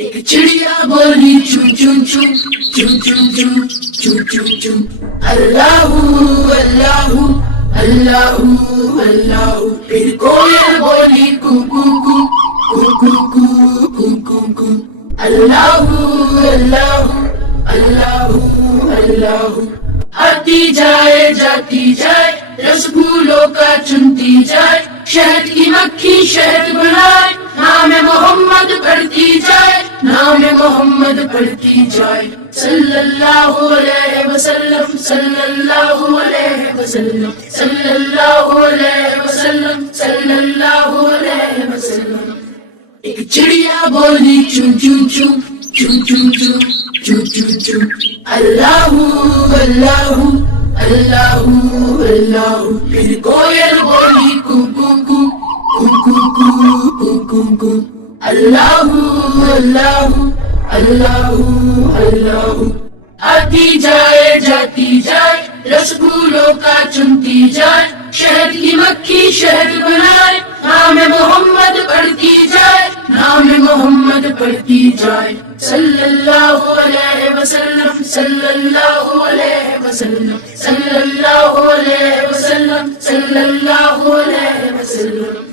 ایک چڑیا بولی چون چون چون چون چون چون چون چون چون اللہ اللہ اللہ اللہ. پھر کوئل بولی کو کو کو کو کو کو کو کو کو اللہ اللہ اللہ اللہ. آتی جائے جاتی جائے رس پھولوں کا چنتی جائے شہد کی مکھی شہد بنائے نام محمد پڑھتی جائے نام محمد پڑھتی جائے صلی اللہ علیہ وسلم صلی اللہ علیہ وسلم صلی اللہ علیہ وسلم صلی اللہ علیہ وسلم. ایک چڑیا بولی چون چون چون چون چون چون چون چون چون اللہ اللہ اللہ اللہ. پھر کوئل بولی کو کو کو کو کو کو کو کو کو اللہ اللہ اللہ اللہ. آتی جائے جاتی جائے رس پھولوں کا چنتی جائے شہد کی مکھی شہد بنائے نام محمد پڑھتی جائے نام محمد پڑھتی جائے صلی اللہ علیہ وسلم صلی اللہ علیہ وسلم صلی اللہ علیہ وسلم صلی اللہ علیہ وسلم.